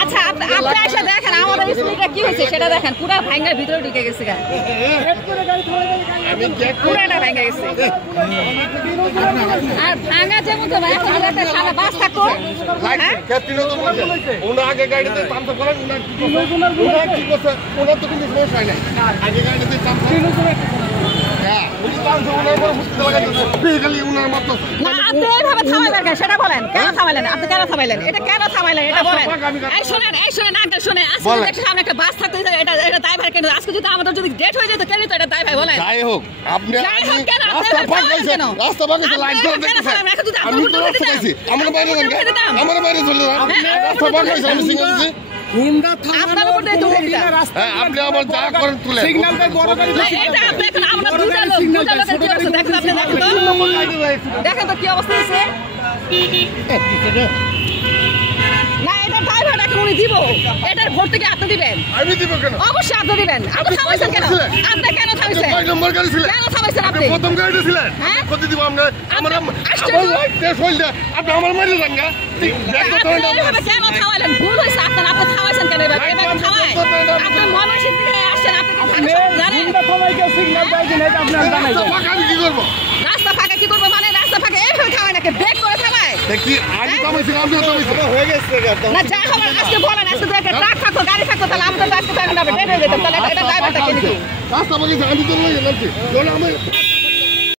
আচ্ছা আপনি এসে দেখেন আমাদের স্কুলটা কি হয়েছে সেটা দেখেন পুরো ভাঙার ভিতরে ঢুকে গেছে পুরাটা ভেঙে গেছে আর ভাঙা যেমন তো এখন একটা সারা বাস থাকতো আগে গাড়িতে পাম্প করেন কি করছে ওনার তো কোনো সমস্যা হয় নাই আগে গাড়িতে পাম্প সেটা বলেন কেন থামাইলেন আপনি কেন থামাইলেন এটা কেন থামাইলেন এটা বলেন এই শুনেন আঙ্কেল শুনে আজকে সামনে একটা বাস থাকতো এটা ড্রাইভার কেন আজকে যদি আমাদের যদি ডেট হয়ে যেত কেন তো এটা ড্রাইভার বলেন যাই হোক আপনি রাস্তা পাক করেছেন রাস্তা পাক করেছেন লাইট করে দেখেন আমি তো রাস্তা পাইছি আমার বাইরে যান আমার বাইরে চলে যান রাস্তা পাক করেছেন আমি সিগন্যাল দিছি হুন্ডা থামানোর উপরে রাস্তা আপনি আবার যা করেন তুলে সিগন্যালটা বড় গাড়ি এটা আপনি এখন আমরা দুটা লোক দেখেন আপনি দেখেন তো কি অবস্থা হয়েছে না এটা ড্রাইভার এখন উনি দিব এটার ভোট থেকে আপনি দিবেন আমি দিব কেন অবশ্যই আপনি দিবেন আপনি থামাইছেন কেন আপনি কেন থামাইছেন কয় নম্বর গাড়ি ছিলেন কেন থামাইছেন আপনি প্রথম গাড়িতে ছিলেন কত দিব আমরা আমার লাইট টেস্ট হইল আপনি আমার মারি যান না কেন থামাইলেন ভুল হয়েছে আপনি থামাইছেন কেন এবার থামাই আপনি মনসিক থেকে আসছেন আপনি জানেন থামাই কেউ সিগন্যাল দেয় কিনা এটা আপনার জানাই আমি কি করব রাস্তা ফাঁকা কি করব মানে রাস্তা ফাঁকা এইভাবে থামায় নাকি ব্রেক করে থামায় দেখি আগে থামাইছিলাম আমি থামাইছি হয়ে গেছে না যা হবে আজকে বলেন আজকে তো একটা ট্রাক থাকতো গাড়ি থাকতো তাহলে আমরা তো আজকে টাইম না ডেট হয়ে যেতাম তাহলে এটা ড্রাইভারটা কে নিত রাস্তা বলি আমি তো লই গেলাম